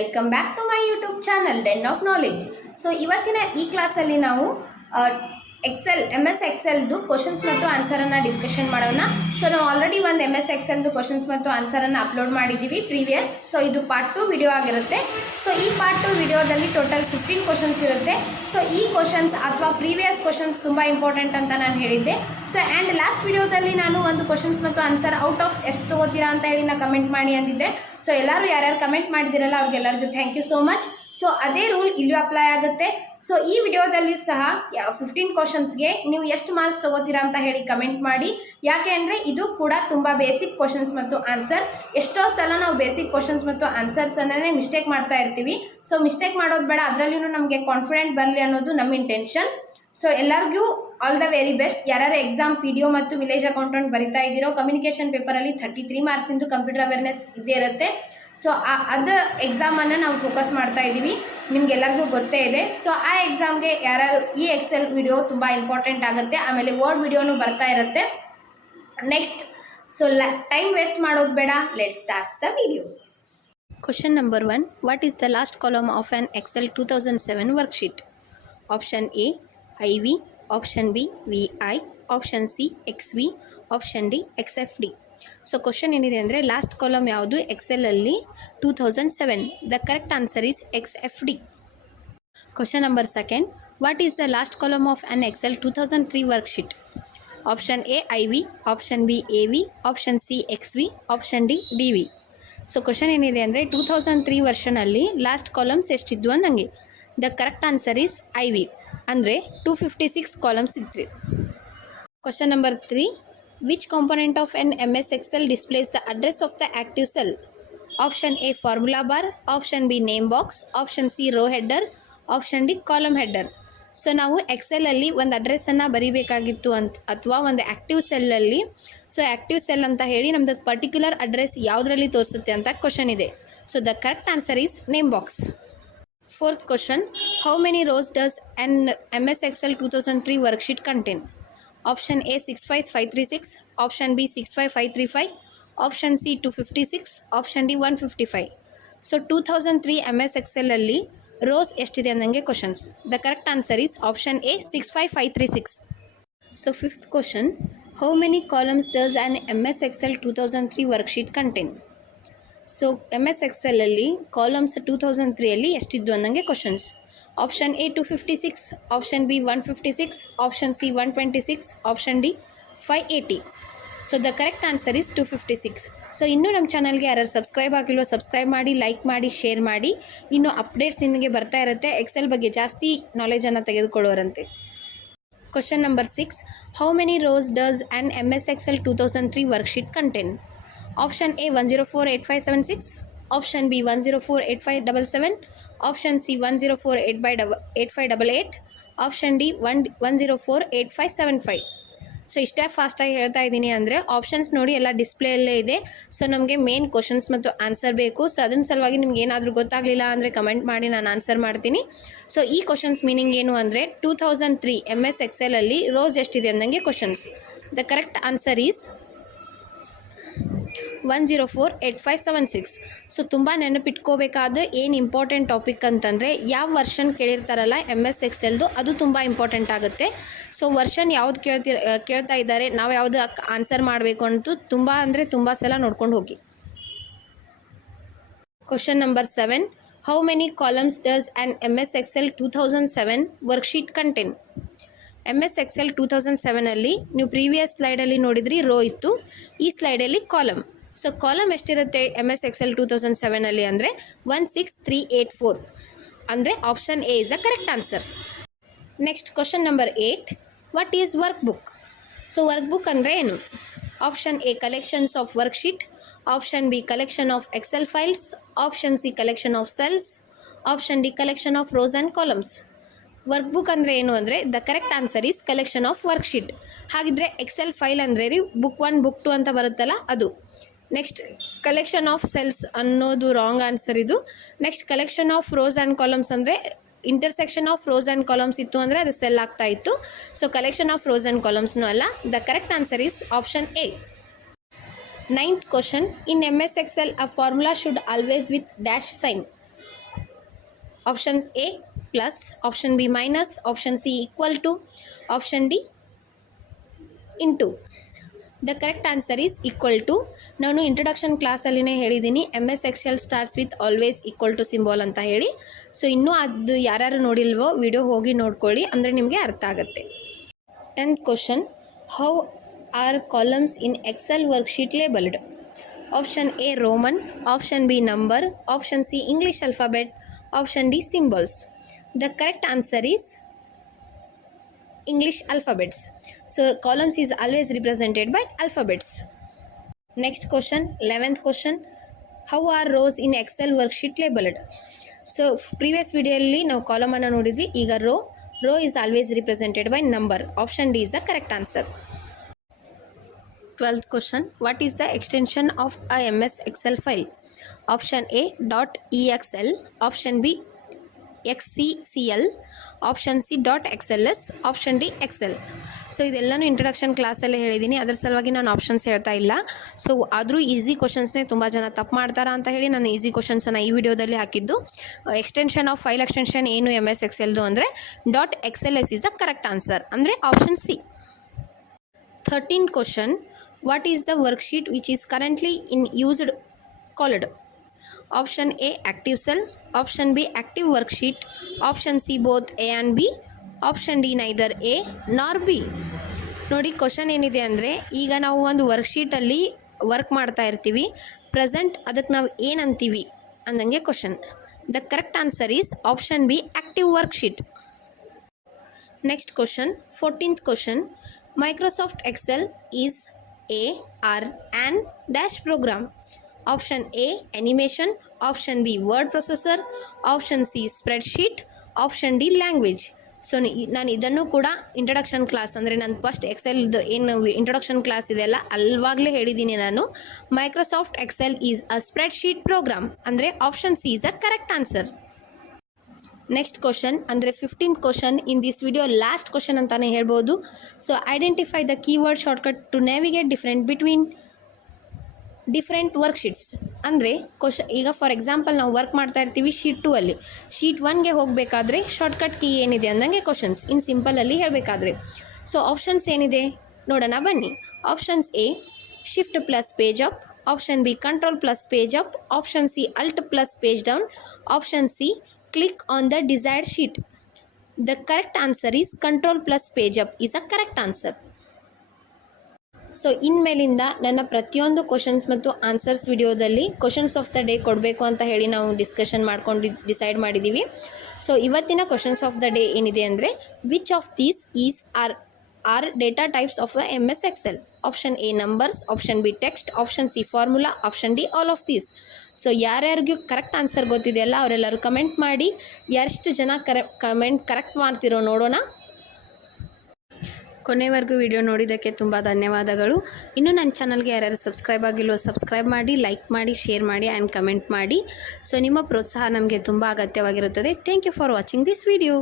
Welcome back to my YouTube channel den of knowledge. So ಇವತ್ತಿನ ಈ ಕ್ಲಾಸಲ್ಲಿ ನಾವು MS ಎಕ್ಸೆಲ್ದು ಕ್ವಶನ್ಸ್ ಮತ್ತು ಆನ್ಸರನ್ನು ಡಿಸ್ಕಷನ್ ಮಾಡೋಣ. ಸೊ ನಾವು ಆಲ್ರೆಡಿ ಒಂದು MS ಎಕ್ಸೆಲ್ದು ಕ್ವಶನ್ಸ್ ಮತ್ತು ಆನ್ಸರನ್ನು ಅಪ್ಲೋಡ್ ಮಾಡಿದ್ದೀವಿ ಪ್ರೀವಿಯಸ್. ಸೊ ಇದು ಪಾರ್ಟ್ 2 ವಿಡಿಯೋ ಆಗಿರುತ್ತೆ. ಸೊ ಈ ಪಾರ್ಟ್ 2 ವಿಡಿಯೋದಲ್ಲಿ ಟೋಟಲ್ 15 ಕ್ವಶನ್ಸ್ ಇರುತ್ತೆ. ಸೊ ಈ ಕ್ವಶನ್ಸ್ ಅಥವಾ ಪ್ರೀವಿಯಸ್ ಕ್ವಶನ್ಸ್ ತುಂಬ ಇಂಪಾರ್ಟೆಂಟ್ ಅಂತ ನಾನು ಹೇಳಿದ್ದೆ. ಸೊ ಆ್ಯಂಡ್ ಲಾಸ್ಟ್ ವಿಡಿಯೋದಲ್ಲಿ ನಾನು ಒಂದು ಕ್ವಶನ್ಸ್ ಮತ್ತು ಆನ್ಸರ್ ಔಟ್ ಆಫ್ ಎಷ್ಟು ತೊಗೋತೀರಾ ಅಂತ ಹೇಳಿ ನಾನು ಕಮೆಂಟ್ ಮಾಡಿ ಅಂದಿದ್ದೆ. ಸೊ ಎಲ್ಲರೂ ಯಾರ್ಯಾರು ಕಮೆಂಟ್ ಮಾಡಿದಿರಲ್ಲ ಅವ್ರಿಗೆಲ್ಲರಿಗೂ thank you so much. So ಅದೇ ರೂಲ್ ಇಲ್ಲೂ ಅಪ್ಲೈ ಆಗುತ್ತೆ. ಸೊ ಈ ವಿಡಿಯೋದಲ್ಲಿ ಸಹ 15 ಕ್ವಶನ್ಸ್ಗೆ ನೀವು ಎಷ್ಟು ಮಾರ್ಕ್ಸ್ ತೊಗೋತೀರಾ ಅಂತ ಹೇಳಿ ಕಮೆಂಟ್ ಮಾಡಿ. ಯಾಕೆ ಅಂದರೆ ಇದು ಕೂಡ ತುಂಬ ಬೇಸಿಕ್ ಕ್ವಶನ್ಸ್ ಮತ್ತು ಆನ್ಸರ್. ಎಷ್ಟೋ ಸಲ ನಾವು ಬೇಸಿಕ್ ಕ್ವಶನ್ಸ್ ಮತ್ತು ಆನ್ಸರ್ಸನ್ನೇ ಮಿಸ್ಟೇಕ್ ಮಾಡ್ತಾ ಇರ್ತೀವಿ. ಸೊ ಮಿಸ್ಟೇಕ್ ಮಾಡೋದು ಬೇಡ, ಅದರಲ್ಲೂ ನಮಗೆ ಕಾನ್ಫಿಡೆಂಟ್ ಬರಲಿ ಅನ್ನೋದು ನಮ್ಮ ಇಂಟೆನ್ಷನ್. ಸೊ ಎಲ್ಲರಿಗೂ ಆಲ್ ದ ವೆರಿ ಬೆಸ್ಟ್. ಯಾರ್ಯಾರು ಎಕ್ಸಾಮ್ PDO ಮತ್ತು ವಿಲೇಜ್ ಅಕೌಂಟೆಂಟ್ ಬರಿತಾ ಇದ್ದೀರೋ, ಕಮ್ಯುನಿಕೇಷನ್ ಪೇಪರಲ್ಲಿ 33 ಮಾರ್ಕ್ಸಿಂದು ಕಂಪ್ಯೂಟರ್ ಅವೇರ್ನೆಸ್ ಇದ್ದೇ ಇರುತ್ತೆ. ಸೊ ಅದು ಎಕ್ಸಾಮನ್ನು ನಾವು ಫೋಕಸ್ ಮಾಡ್ತಾ ಇದ್ದೀವಿ, ನಿಮಗೆಲ್ಲರಿಗೂ ಗೊತ್ತೇ ಇದೆ. ಸೊ ಆ ಎಕ್ಸಾಮ್ಗೆ ಯಾರ್ಯಾರು ಈ ಎಕ್ಸೆಲ್ ವಿಡಿಯೋ ತುಂಬ ಇಂಪಾರ್ಟೆಂಟ್ ಆಗುತ್ತೆ. ಆಮೇಲೆ ವರ್ಡ್ ವಿಡಿಯೋನು ಬರ್ತಾ ಇರುತ್ತೆ ನೆಕ್ಸ್ಟ್. ಸೊ ಟೈಮ್ ವೇಸ್ಟ್ ಮಾಡೋದು ಬೇಡ, let's start the video. Question number 1. What is the last column of an Excel 2007 worksheet? Option A, IV. Option B, VI. Option C, XV. Option D, XFD. So question ಏನಿದೆ ಅಂದರೆ last column ಯಾವುದು ಎಕ್ಸೆಲಲ್ಲಿ 2007. The correct answer is XFD. Question number 2. What is the last column of an Excel 2003 worksheet? Option A IV. Option B AV. Option C XV. Option D DV. So question ಏನಿದೆ ಅಂದರೆ 2003 ವರ್ಷನಲ್ಲಿ last columns ಎಷ್ಟಿದ್ವು ಅನ್ನಂಗೆ. The correct answer is IV. ಅಂದರೆ 256 columns ಇತ್ತು. Question number 3. Which component of an MS Excel displays the address of the active cell? Option A, formula bar. Option B, name box. Option C, row header. Option D, column header. So ನಾವು ಎಕ್ಸೆಲಲ್ಲಿ ಒಂದು ಅಡ್ರೆಸ್ಸನ್ನು ಬರೀಬೇಕಾಗಿತ್ತು ಅಥವಾ ಒಂದು active ಸೆಲ್ಲಲ್ಲಿ, so active cell ಅಂತ ಹೇಳಿ ನಮ್ಮದು particular address ಯಾವುದರಲ್ಲಿ ತೋರಿಸುತ್ತೆ ಅಂತ ಕ್ವಶನ್ ಇದೆ. So the correct answer is name box. 4th question. How many rows does an MS Excel 2003 worksheet contain? Option A, 65536. Option B, 65535. Option C, 256. Option D, 155. So 2003 MS Excel ಅಲ್ಲಿ rose ಎಷ್ಟಿದೆ ಅನ್ನಂಗೆ questions. The correct answer is option A, 65536. So 5th question. How many columns does an MS Excel 2003 worksheet contain? So MS Excel ಅಲ್ಲಿ columns 2003 ಎಷ್ಟಿದ್ವು ಅನ್ನಂಗೆ questions. Option A 256. Option B 156. Option C 126. Option D 580. So the correct answer is 256. So ಇನ್ನೂ ನಮ್ಮ ಚಾನಲ್ಗೆ ಯಾರು subscribe ಆಗಿಲ್ವೋ subscribe ಮಾಡಿ, like ಮಾಡಿ, ಶೇರ್ ಮಾಡಿ. ಇನ್ನೂ ಅಪ್ಡೇಟ್ಸ್ ನಿಮಗೆ ಬರ್ತಾ ಇರುತ್ತೆ. ಎಕ್ಸೆಲ್ ಬಗ್ಗೆ ಜಾಸ್ತಿ ನಾಲೆಜನ್ನು ತೆಗೆದುಕೊಳ್ಳೋರಂತೆ. Question number 6. How many rows does an MS Excel 2003 worksheet contain? Option A 1048576. Option B 1048577. Option C 1048588. Option D 1048575. So ಇಷ್ಟೇ ಫಾಸ್ಟಾಗಿ ಹೇಳ್ತಾ ಇದ್ದೀನಿ ಅಂದರೆ ಆಪ್ಷನ್ಸ್ ನೋಡಿ ಎಲ್ಲ ಡಿಸ್ಪ್ಲೇಯಲ್ಲೇ ಇದೆ. ಸೊ ನಮಗೆ ಮೇನ್ ಕ್ವಶನ್ಸ್ ಮತ್ತು ಆನ್ಸರ್ ಬೇಕು. ಸೊ ಅದನ್ನ ಸಲುವಾಗಿ ನಿಮ್ಗೆ ಏನಾದರೂ ಗೊತ್ತಾಗಲಿಲ್ಲ ಅಂದರೆ ಕಮೆಂಟ್ ಮಾಡಿ, ನಾನು ಆನ್ಸರ್ ಮಾಡ್ತೀನಿ. ಸೊ ಈ ಕ್ವಶನ್ಸ್ ಮೀನಿಂಗ್ ಏನು ಅಂದರೆ 2003 MS ಎಕ್ಸೆಲಲ್ಲಿ ರೋಸ್ ಎಷ್ಟಿದೆ ಅನ್ನಂಗೆ questions. The correct answer is 1048576. So ತುಂಬ ನೆನಪಿಟ್ಕೋಬೇಕಾದ ಏನು ಇಂಪಾರ್ಟೆಂಟ್ ಟಾಪಿಕ್ ಅಂತಂದರೆ ಯಾವ ವರ್ಷನ್ ಕೇಳಿರ್ತಾರಲ್ಲ MS ಎಕ್ಸೆಲ್ದು, ಅದು ತುಂಬ ಇಂಪಾರ್ಟೆಂಟ್ ಆಗುತ್ತೆ. ಸೊ ವರ್ಷನ್ ಯಾವ್ದು ಕೇಳ್ತಾ ಇದ್ದಾರೆ, ನಾವು ಯಾವುದು ಆನ್ಸರ್ ಮಾಡಬೇಕು ಅಂತೂ ತುಂಬ ಅಂದರೆ ತುಂಬ ಸಲ ನೋಡ್ಕೊಂಡು ಹೋಗಿ. Question number 7. How many columns does an MS Excel 2007 worksheet contain? MS Excel 2007ಅಲ್ಲಿ ನೀವು ಪ್ರೀವಿಯಸ್ ಸ್ಲೈಡಲ್ಲಿ ನೋಡಿದ್ರಿ ರೋ ಇತ್ತು, ಈ ಸ್ಲೈಡಲ್ಲಿ ಕಾಲಮ್. ಸೊ ಕಾಲಮ್ ಎಷ್ಟಿರುತ್ತೆ MS Excel 2007ಅಲ್ಲಿ ಅಂದರೆ 16384. ಅಂದರೆ option A is the correct answer. Next question number 8. What is workbook? So workbook ಅಂದರೆ ಏನು? Option A collections of worksheet. Option B collection of Excel files. Option C collection of cells. Option D collection of rows and columns. Workbook ಅಂದರೆ ಏನು ಅಂದರೆ the correct answer is collection of worksheet. ಹಾಗಿದ್ರೆ Excel file ಅಂದರೆ ರೀ book 1 book 2 ಅಂತ ಬರುತ್ತಲ್ಲ ಅದು. Next collection of cells ಅನ್ನೋದು ರಾಂಗ್ ಆನ್ಸರ್ ಇದು. Next collection of rows and columns ಅಂದರೆ intersection of rows and columns ಇತ್ತು ಅಂದರೆ ಅದು ಸೆಲ್ ಆಗ್ತಾ ಇತ್ತು. So collection of rows and ಕಾಲಮ್ಸ್ನೂ ಅಲ್ಲ. The correct answer is option A. 9th question. In MS Excel, a formula should always with dash sign. Options A plus, option B minus, option C equal to, option D into. The correct answer is equal to. ನಾನು introduction ಕ್ಲಾಸಲ್ಲಿನೇ ಹೇಳಿದ್ದೀನಿ MS Excel starts with always equal to symbol ಅಂತ ಹೇಳಿ. So ಇನ್ನೂ ಅದು ಯಾರ್ಯಾರು ನೋಡಿಲ್ವೋ video ಹೋಗಿ ನೋಡ್ಕೊಳ್ಳಿ, ಅಂದರೆ ನಿಮಗೆ ಅರ್ಥ ಆಗುತ್ತೆ. 10th question, how are columns in Excel worksheet labelled? Option A Roman, option B number, option C English alphabet, option D symbols. The correct answer is English alphabets. So columns is always represented by alphabets. Next question, 11th question, how are rows in Excel worksheet labeled? So previous video alli ನಾವು column ಅನ್ನು ನೋಡಿದ್ವಿ, ಈಗ row is always represented by number. Option D is the correct answer. 12th question, what is the extension of a MS Excel file? Option A .exl, option B XCCL, option C .xls, option D Excel. So ಇದೆಲ್ಲನೂ introduction ಕ್ಲಾಸಲ್ಲೇ ಹೇಳಿದ್ದೀನಿ, ಅದರ ಸಲುವಾಗಿ ನಾನು options ಹೇಳ್ತಾ ಇಲ್ಲ. So ಆದರೂ easy ಕ್ವಶನ್ಸ್ನೇ ತುಂಬ ಜನ ತಪ್ಪು ಮಾಡ್ತಾರಾ ಅಂತ ಹೇಳಿ ನಾನು ಈಸಿ ಕ್ವಶನ್ಸನ್ನು ಈ ವಿಡಿಯೋದಲ್ಲಿ ಹಾಕಿದ್ದು. ಎಕ್ಸ್ಟೆನ್ಷನ್ ಆಫ್ ಫೈಲ್ ಎಕ್ಸ್ಟೆನ್ಷನ್ ಏನು MS Excelದು ಅಂದರೆ .xls is the correct answer, ಅಂದರೆ option C. 13th question, what is the worksheet which is currently in used called? Option A active cell, option B active worksheet, option C both A and B, option D neither A nor B. ನೋಡಿ question ಏನಿದೆ ಅಂದರೆ, ಈಗ ನಾವು ಒಂದು ವರ್ಕ್ಶೀಟಲ್ಲಿ work ಮಾಡ್ತಾ ಇರ್ತೀವಿ, present ಅದಕ್ಕೆ ನಾವು ಏನಂತೀವಿ ಅಂದಂಗೆ question. The correct answer is option B active worksheet. Next question, 14th question, Microsoft Excel is a or an dash program? Option A animation, option B word processor, option C spreadsheet, option D language. So ನಾನು ಇದನ್ನು ಕೂಡ introduction class, ಅಂದರೆ ನಾನು first ಎಕ್ಸೆಲ್ದು ಏನು introduction class ಇದೆಯಲ್ಲ ಅಲ್ವಾಗಲೇ ಹೇಳಿದ್ದೀನಿ ನಾನು. Microsoft Excel is a spreadsheet program, ಅಂದರೆ option C is a correct answer. Next question ಅಂದರೆ 15th question, in this video last question ಅಂತಲೇ ಹೇಳ್ಬೋದು. So identify the keyword shortcut to navigate different worksheets. ಅಂದರೆ ಈಗ ಫಾರ್ ಎಕ್ಸಾಂಪಲ್ ನಾವು work ಮಾಡ್ತಾ ಇರ್ತೀವಿ sheet 2 ಅಲ್ಲಿ, ಶೀಟ್ 1ಗೆ ಹೋಗಬೇಕಾದ್ರೆ ಶಾರ್ಟ್ಕಟ್ ಕೀ ಏನಿದೆ ಅಂದಂಗೆ ಕ್ವಶನ್ಸ್ ಇನ್ ಸಿಂಪಲಲ್ಲಿ ಹೇಳಬೇಕಾದ್ರೆ. ಸೊ ಆಪ್ಷನ್ಸ್ ಏನಿದೆ ನೋಡೋಣ ಬನ್ನಿ. Options A shift plus page up, option B control plus page up, option C alt plus page down, option C click on the desired sheet. The correct answer is control plus page up is a correct answer. So ಇನ್ಮೇಲಿಂದ ನನ್ನ ಪ್ರತಿಯೊಂದು questions ಮತ್ತು answers ವಿಡಿಯೋದಲ್ಲಿ questions of the day ಕೊಡಬೇಕು ಅಂತ ಹೇಳಿ ನಾವು discussion ಮಾಡ್ಕೊಂಡು ಡಿಸೈಡ್ ಮಾಡಿದ್ದೀವಿ. ಸೊ ಇವತ್ತಿನ ಕ್ವಶನ್ಸ್ ಆಫ್ ದ ಡೇ ಏನಿದೆ ಅಂದರೆ, which of these are data types of MS Excel? Option A numbers, option B text, option C formula, option D all of these. So ಯಾರ್ಯಾರಿಗೂ correct answer ಗೊತ್ತಿದೆಯಲ್ಲ ಅವರೆಲ್ಲರೂ comment ಮಾಡಿ. ಎಷ್ಟು ಜನ comment correct ಮಾಡ್ತಿರೋ ನೋಡೋಣ. ಕೊನೆವರೆಗೂ ವಿಡಿಯೋ ನೋಡಿದ್ದಕ್ಕೆ ತುಂಬ ಧನ್ಯವಾದಗಳು. ಇನ್ನೂ ನನ್ನ ಚಾನಲ್ಗೆ ಯಾರ್ಯಾರು ಸಬ್ಸ್ಕ್ರೈಬ್ ಆಗಿಲ್ವೋ ಸಬ್ಸ್ಕ್ರೈಬ್ ಮಾಡಿ, ಲೈಕ್ ಮಾಡಿ, ಶೇರ್ ಮಾಡಿ ಆ್ಯಂಡ್ ಕಮೆಂಟ್ ಮಾಡಿ. ಸೊ ನಿಮ್ಮ ಪ್ರೋತ್ಸಾಹ ನಮಗೆ ತುಂಬ ಅಗತ್ಯವಾಗಿರುತ್ತದೆ. Thank you for watching this video.